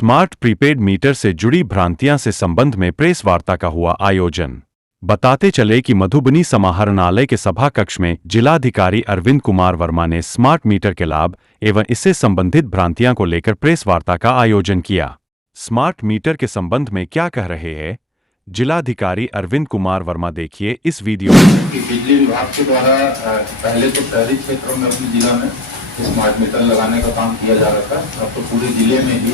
Smart prepaid meter से जुड़ी भ्रांतियां से संबंध में प्रेस वार्ता का हुआ आयोजन। बताते चले कि मधुबनी समाहरणालय के सभा कक्ष में जिलाधिकारी अरविंद कुमार वर्मा ने स्मार्ट मीटर के लाभ एवं इससे संबंधित भ्रांतियां को लेकर प्रेस वार्ता का आयोजन किया। स्मार्ट मीटर के संबंध में क्या कह रहे हैं जिलाधिकारी अरविंद कुमार वर्मा, देखिए इस वीडियो में। बिजली विभाग के द्वारा पहले तो शहरी क्षेत्रों में अपने जिला में स्मार्ट मीटर लगाने का काम किया जा रहा था। अब तो पूरे जिले में ही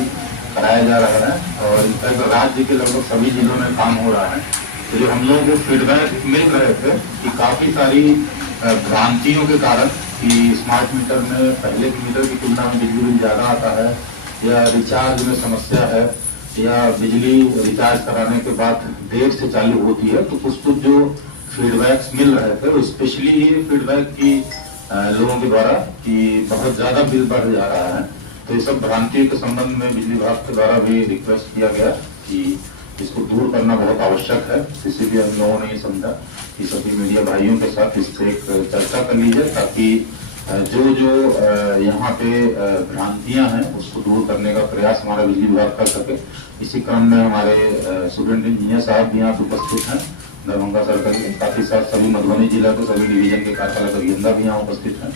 कराया जा रहा है और इनफैक्ट राज्य के लगभग सभी जिलों में काम हो रहा है। तो जो हम लोगों को फीडबैक मिल रहे थे कि काफी सारी भ्रांतियों के कारण कि स्मार्ट मीटर में पहले के मीटर की तुलना में बिजली बिल ज्यादा आता है या रिचार्ज में समस्या है या बिजली रिचार्ज कराने के बाद देर से चालू होती है, तो कुछ जो फीडबैक्स मिल रहे थे, स्पेशली ये फीडबैक की लोगों के द्वारा कि बहुत ज्यादा बिल बढ़ जा रहा है। तो ये सब भ्रांतियों के संबंध में बिजली विभाग के द्वारा भी रिक्वेस्ट किया गया कि इसको दूर करना बहुत आवश्यक है। इसीलिए हम लोगों ने ये समझा कि सभी मीडिया भाइयों के साथ इस पे एक चर्चा कर लीजिए ताकि जो यहाँ पे भ्रांतियां हैं उसको दूर करने का प्रयास हमारा बिजली विभाग कर सके। इसी क्रम में हमारे स्टूडेंट इंजीनियर साहब भी यहाँ पे उपस्थित हैं दरभंगा सर्कल के, साथ ही साथ सभी मधुबनी जिला के सभी डिवीजन के कार्यपालक अभियंता भी यहाँ उपस्थित हैं।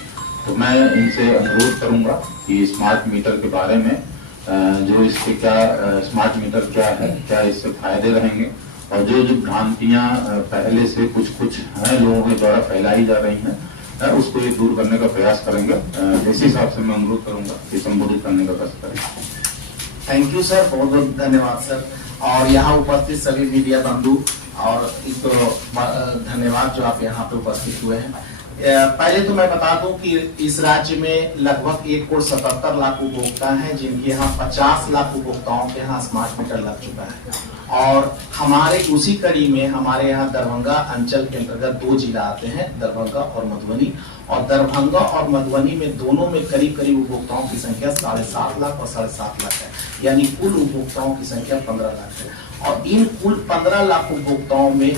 तो मैं इनसे अनुरोध करूंगा कि स्मार्ट मीटर के बारे में जो इसके क्या स्मार्ट मीटर क्या है, क्या इससे फायदे रहेंगे और जो भ्रांतियां पहले से कुछ हैं लोगों के द्वारा फैलाई जा रही हैं उसको ये दूर करने का प्रयास करेंगे। इसी हिसाब से मैं अनुरोध करूंगा कि संबोधित करने का प्रयास करें। थैंक यू सर, बहुत बहुत धन्यवाद सर। और यहाँ उपस्थित सभी मीडिया बंधु और एक धन्यवाद जो आप यहाँ पे उपस्थित हुए हैं। पहले तो मैं बता दूं कि इस राज्य में लगभग 1,77,00,000 उपभोक्ता हैं जिनके यहाँ 50 लाख उपभोक्ताओं के यहाँ स्मार्ट मीटर लग चुका है। और हमारे उसी कड़ी में हमारे यहाँ दरभंगा अंचल के अंतर्गत 2 जिला आते हैं, दरभंगा और मधुबनी। और दरभंगा और मधुबनी में दोनों में करीब करीब उपभोक्ताओं की संख्या 7.5 लाख और 7.5 लाख है, यानी कुल उपभोक्ताओं की संख्या 15 लाख है। और इन कुल 15 लाख उपभोक्ताओं में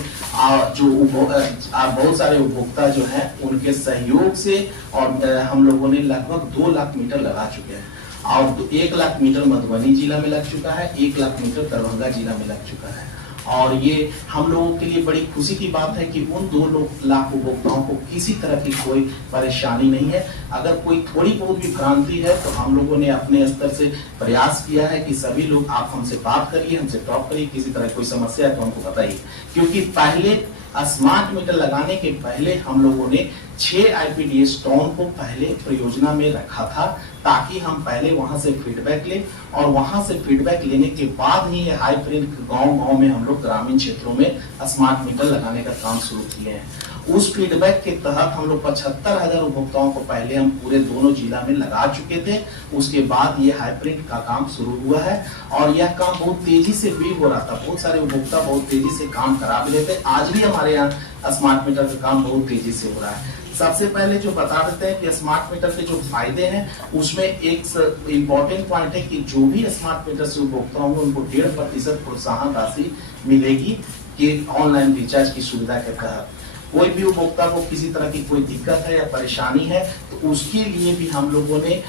जो बहुत सारे उपभोक्ता जो हैं उनके सहयोग से और हम लोगों ने लगभग 2 लाख मीटर लगा चुके हैं और 1 लाख मीटर मधुबनी जिला में लग चुका है, 1 लाख मीटर दरभंगा जिला में लग चुका है। और ये हम लोगों के लिए बड़ी खुशी की बात है कि उन 2 लाख उपभोक्ताओं को किसी तरह की कोई परेशानी नहीं है। अगर कोई थोड़ी बहुत भी भ्रांति है तो हम लोगों ने अपने स्तर से प्रयास किया है कि सभी लोग आप हमसे बात करिए, हमसे टॉक करिए, किसी तरह कोई समस्या है तो हमको बताइए। क्योंकि पहले स्मार्ट मीटर लगाने के पहले हम लोगों ने 6 IPDS टाउन को पहले परियोजना में रखा था ताकि हम पहले वहां से फीडबैक लें और वहां से फीडबैक लेने के बाद ही हाई फ्रेंड गांव में हम लोग ग्रामीण क्षेत्रों में स्मार्ट मीटर लगाने का काम शुरू किए हैं। उस फीडबैक के तहत हम लोग 75,000 उपभोक्ताओं को पहले हम पूरे दोनों जिला में लगा चुके थे। उसके बाद ये हाई प्रिंट का काम शुरू हुआ है और यह काम बहुत तेजी से भी हो रहा था। बहुत सारे उपभोक्ता बहुत तेजी से काम करा भी लेते। आज भी हमारे यहाँ स्मार्ट मीटर का काम बहुत तेजी से हो रहा है। सबसे पहले जो बता देते हैं कि स्मार्ट मीटर के जो फायदे हैं उसमें एक इम्पोर्टेंट पॉइंट है कि जो भी स्मार्ट मीटर से उपभोक्ता होंगे उनको 1.5% प्रोत्साहन राशि मिलेगी कि ऑनलाइन रिचार्ज की सुविधा के तहत कोई भी उपभोक्ता को किसी तरह की कोई दिक्कत है या परेशानी है तो उसके लिए भी हम लोगों ने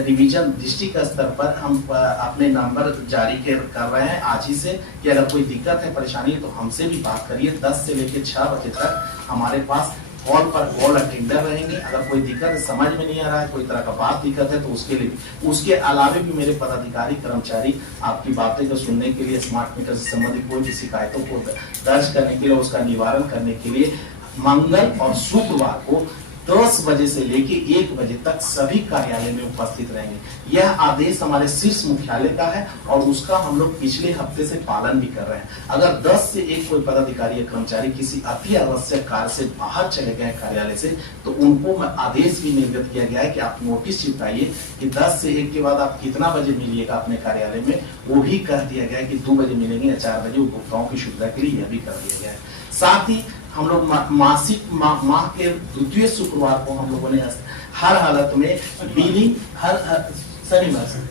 डिवीजन डिस्ट्रिक्ट स्तर पर हम अपने नंबर जारी कर रहे हैं आज ही से कि अगर कोई दिक्कत है परेशानी है तो हमसे भी बात करिए। 10 से लेकर 6 बजे तक हमारे पास कॉल पर कॉल अटेंडर रहेंगे। अगर कोई दिक्कत है, समझ में नहीं आ रहा है, कोई तरह का बात दिक्कत है तो उसके लिए भी, उसके अलावे भी मेरे पदाधिकारी कर्मचारी आपकी बातें को सुनने के लिए, स्मार्ट मीटर से संबंधित कोई भी शिकायतों को दर्ज करने के लिए, उसका निवारण करने के लिए मंगल और शुक्रवार को 10 बजे से लेके 1 बजे तक सभी कार्यालय में उपस्थित रहेंगे। यह आदेश हमारे शीर्ष मुख्यालय का है और उसका हम लोग पिछले हफ्ते से पालन भी कर रहे हैं। अगर 10 से 1 कोई पदाधिकारी या कर्मचारी किसी अति आवश्यक कार्य से बाहर चले गए कार्यालय से तो उनको आदेश भी निर्गत किया गया है कि आप नोटिस चिपकाइए कि 10 से 1 के बाद आप कितना बजे मिलिएगा अपने कार्यालय में। वो भी कह दिया गया है कि 2 बजे मिलेंगे या 4 बजे। उपभोक्ताओं की सुविधा के लिए यह भी कर दिया गया है। साथ ही हम लोग माह के द्वितीय शुक्रवार को हम लोगों ने हर हालत में बिलिंग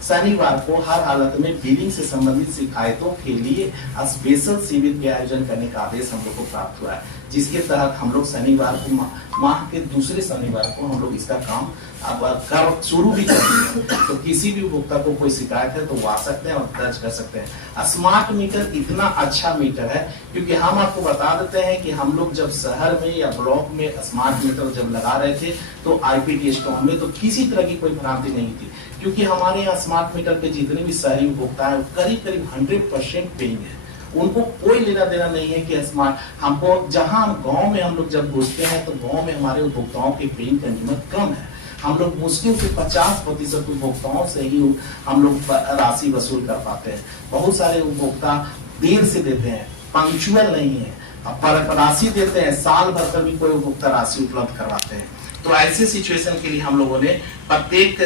शनिवार को हर हालत में बिलिंग से संबंधित शिकायतों के लिए स्पेशल शिविर के आयोजन करने का आदेश हम लोग को प्राप्त हुआ है। जिसके तहत हम लोग शनिवार को माह के दूसरे शनिवार को हम लोग इसका काम अब कर शुरू भी करते हैं। तो किसी भी उपभोक्ता को कोई शिकायत है तो वो आ सकते हैं और दर्ज कर सकते हैं। स्मार्ट मीटर इतना अच्छा मीटर है क्योंकि हम आपको बता देते हैं कि हम लोग जब शहर में या ब्लॉक में स्मार्ट मीटर जब लगा रहे थे तो आईपीटी स्टॉम में तो किसी तरह की कोई भ्रांति नहीं थी, क्योंकि हमारे यहाँ स्मार्ट मीटर के जितने भी शहरी उपभोक्ता है करीब करीब 100% पेइंग है। उनको कोई लेना देना नहीं है कि स्मार्ट हमको जहां गांव में हम लोग जब घुसते हैं तो गांव में हमारे उपभोक्ताओं की पेइंग कंज्यूमर कम है। हम लोग मुश्किल से 50% उपभोक्ताओं से ही हम लोग राशि वसूल कर पाते हैं। बहुत सारे उपभोक्ता देर से देते हैं, पंक्चुअल नहीं है, पर राशि देते हैं, साल भर कर भी कोई उपभोक्ता राशि उपलब्ध करवाते हैं। तो ऐसे सिचुएशन के लिए हम लोगों ने प्रत्येक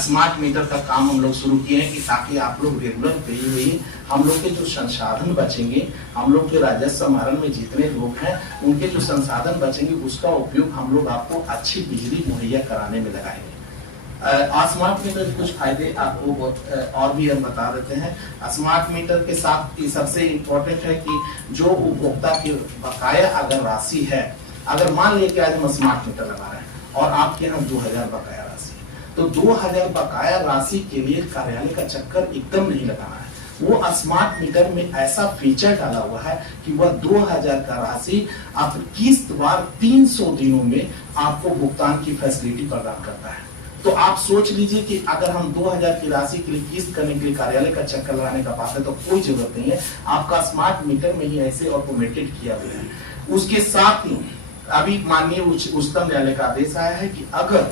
स्मार्ट मीटर का काम हम लोग शुरू किए हैं कि ताकि आप लोग रेगुलर पे हुई हम लोग के जो संसाधन बचेंगे, हम लोग के राजस्व समाहरण में जितने लोग हैं उनके जो संसाधन बचेंगे उसका उपयोग हम लोग आपको अच्छी बिजली मुहैया कराने में लगाएंगे। स्मार्ट मीटर के कुछ फायदे आपको और भी हम बता देते हैं। स्मार्ट मीटर के साथ सबसे इम्पोर्टेंट है कि जो उपभोक्ता की बकाया अगर राशि है, अगर मान लिया कि आज हम स्मार्ट मीटर लगा रहे हैं और आपके यहाँ 2000 बकाया राशि, तो 2000 बकाया राशि के लिए कार्यालय का चक्कर एकदम नहीं लगाना है। वो स्मार्ट मीटर में ऐसा फीचर डाला हुआ है कि वह 2000 का राशि आप किस्तवार 300 दिनों में आपको भुगतान की फैसिलिटी प्रदान करता है। तो आप सोच लीजिए कि अगर हम 2000 की राशि के लिए किस्त करने के लिए कार्यालय का चक्कर लगाने का बात है तो कोई जरूरत नहीं है, आपका स्मार्ट मीटर में ही ऐसे ऑटोमेटेड किया गया है। उसके साथ ही अभी माननीय उच्चतम न्यायालय का आदेश आया है कि अगर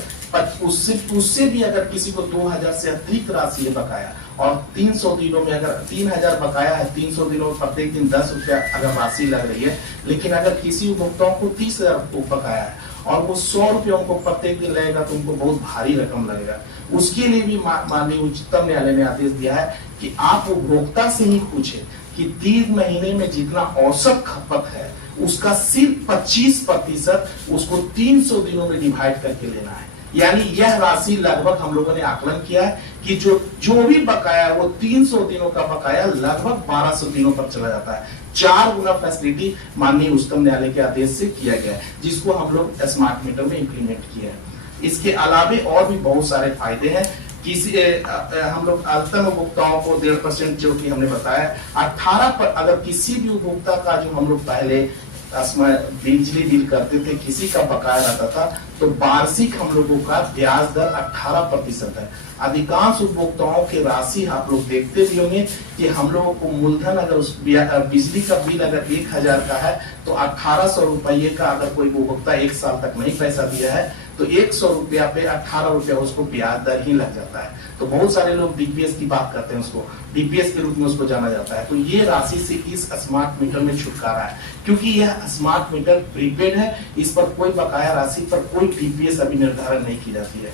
उससे भी अगर किसी को 2000 से अतिरिक्त राशि है बकाया और 300 दिनों में अगर 3000 बकाया है, 300 दिनों में प्रत्येक दिन 10 रुपया अगर राशि लग रही है, लेकिन अगर किसी उपभोक्ताओं को 30,000 बकाया है और वो 100 रुपयों को प्रत्येक दिन लगेगा तो उनको बहुत भारी रकम लगेगा। उसके लिए भी माननीय उच्चतम न्यायालय ने आदेश दिया है कि आप उपभोक्ता से ही पूछे कि 3 महीने में जितना औसत खपत है उसका सिर्फ 25% उसको 300 दिनों में डिवाइड करके लेना है। यानी यह राशि लगभग हम लोगों ने आकलन किया है कि जो भी बकाया वो 300 दिनों का बकाया लगभग 1200 दिनों पर चला जाता है। 4 गुना फैसिलिटी माननीय उच्चतम न्यायालय के आदेश से किया गया है, जिसको हम लोग स्मार्ट मीटर में इंप्लीमेंट किया है। इसके अलावे और भी बहुत सारे फायदे हैं। किसी हम लोग अधिकतम उपभोक्ताओं को 1.5% जो कि हमने बताया, 18 पर अगर किसी भी उपभोक्ता का जो हम लोग पहले बिजली बिल करते थे किसी का बकाया रहता था तो वार्षिक हम लोगों का ब्याज दर 18% है। अधिकांश उपभोक्ताओं की राशि आप लोग देखते भी होंगे कि हम लोगों को मूलधन अगर उस बिजली का बिल अगर 1000 का है तो 1800 रुपये का अगर कोई उपभोक्ता 1 साल तक नहीं पैसा दिया है तो 100 रुपया पे 18 रुपया उसको ब्याज दर ही लग जाता है। तो बहुत सारे लोग डीपीएस की बात करते हैं, उसको डीपीएस के रूप में उसको जाना जाता है। तो ये राशि से इस स्मार्ट मीटर में छुटकारा है, क्योंकि यह स्मार्ट मीटर प्रीपेड है, इस पर कोई बकाया राशि पर कोई डीपीएस अभी निर्धारण नहीं की जाती है।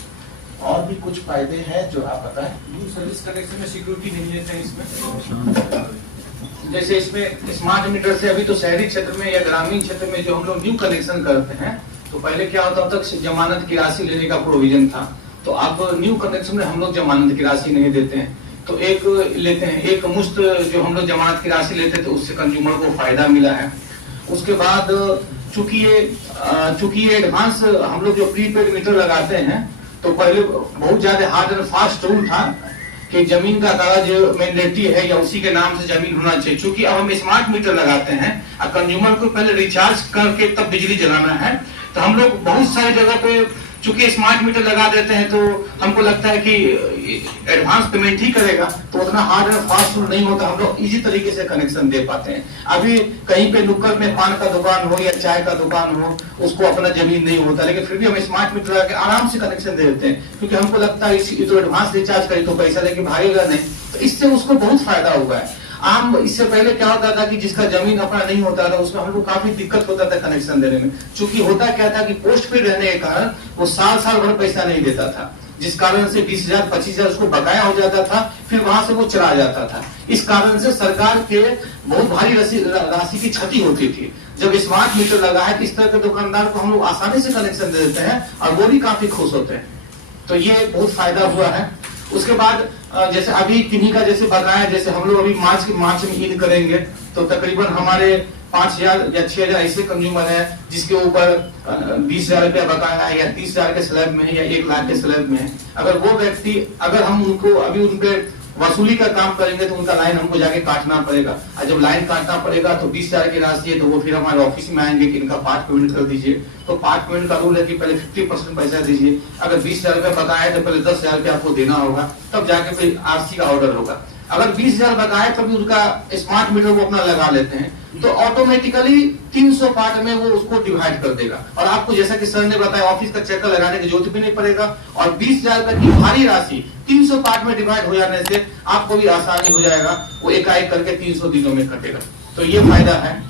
और भी कुछ फायदे हैं जो आप बताएं। न्यू सर्विस कनेक्शन में सिक्योरिटी नहीं है कहीं इसमें, जैसे इसमें स्मार्ट मीटर से अभी तो शहरी क्षेत्र में या ग्रामीण क्षेत्र में जो हम लोग न्यू कनेक्शन करते हैं तो पहले क्या होता तक जमानत की राशि लेने का प्रोविजन था, तो अब न्यू कनेक्शन में हम लोग जमानत की राशि नहीं देते हैं, तो एक लेते हैं एक मुश्त जो हम लोग जमानत की राशि लेते थे उससे कंज्यूमर को फायदा मिला है। उसके बाद चूंकि ये एडवांस हम लोग जो प्रीपेड मीटर लगाते हैं तो पहले बहुत ज्यादा हार्ड एंड फास्ट रूल था कि जमीन का कागज मैंडेटरी है या उसी के नाम से जमीन होना चाहिए। चूंकि अब हम स्मार्ट मीटर लगाते हैं और कंज्यूमर को पहले रिचार्ज करके तब बिजली जलाना है, तो हम लोग बहुत सारी जगह पे चूंकि स्मार्ट मीटर लगा देते हैं तो हमको लगता है कि एडवांस पेमेंट ही करेगा, तो उतना हार्ड एंड फास्ट रूल नहीं होता, हम लोग इजी तरीके से कनेक्शन दे पाते हैं। अभी कहीं पे नुक्कड़ में पान का दुकान हो या चाय का दुकान हो उसको अपना जमीन नहीं होता, लेकिन फिर भी हम स्मार्ट मीटर लगा के आराम से कनेक्शन दे देते हैं, क्योंकि हमको लगता है इसी तो एडवांस रिचार्ज करी तो पैसा लेके भागेगा नहीं, तो इससे उसको बहुत फायदा हुआ है। आम इससे पहले क्या होता था कि जिसका जमीन अपना नहीं होता था उसमें हमको काफी दिक्कत होता था कनेक्शन देने में, क्योंकि होता क्या था कि पोस्ट पेड रहने के कारण वो साल भर पैसा नहीं देता था, जिस कारण से 20,000 25,000 उसको बकाया हो जाता था, फिर वहां से वो चला जाता था। इस कारण से सरकार के बहुत भारी राशि की क्षति होती थी। जब स्मार्ट मीटर लगा है इस तरह के दुकानदार को हम लोग आसानी से कनेक्शन दे देते हैं और वो भी काफी खुश होते हैं, तो ये बहुत फायदा हुआ है। उसके बाद जैसे अभी किन्हीं का जैसे बकाया, जैसे हम लोग अभी मार्च में इन करेंगे तो तकरीबन हमारे 5,000 या 6,000 ऐसे कंज्यूमर है जिसके ऊपर 20,000 रुपया बकाया है, या 30,000 के स्लैब में है, या 1 लाख के स्लैब में है। अगर वो व्यक्ति, अगर हम उनको अभी उन पे वसूली का काम करेंगे तो उनका लाइन हमको जाके काटना पड़ेगा, और जब लाइन काटना पड़ेगा तो 20,000 की राशि है तो वो फिर हमारे ऑफिस में आएंगे कि इनका पार्ट पेमेंट कर दीजिए। तो पार्ट पेमेंट का रूल है कि पहले 50% पैसा दीजिए। अगर 20,000 रुपया बकाया है तो पहले 10,000 रुपया आपको देना होगा, तब जाके फिर आरसी का ऑर्डर होगा। अगर 20,000 बकाया है तभी उसका स्मार्ट मीटर वो अपना लगा लेते हैं, तो ऑटोमेटिकली 300 पार्ट में वो उसको डिवाइड कर देगा। और आपको जैसा कि सर ने बताया, ऑफिस का चक्कर लगाने की जरूरत भी नहीं पड़ेगा, और 20,000 रुपए की भारी राशि 300 पार्ट में डिवाइड हो जाने से आपको भी आसानी हो जाएगा, वो एकाएक करके 300 दिनों में कटेगा। तो ये फायदा है।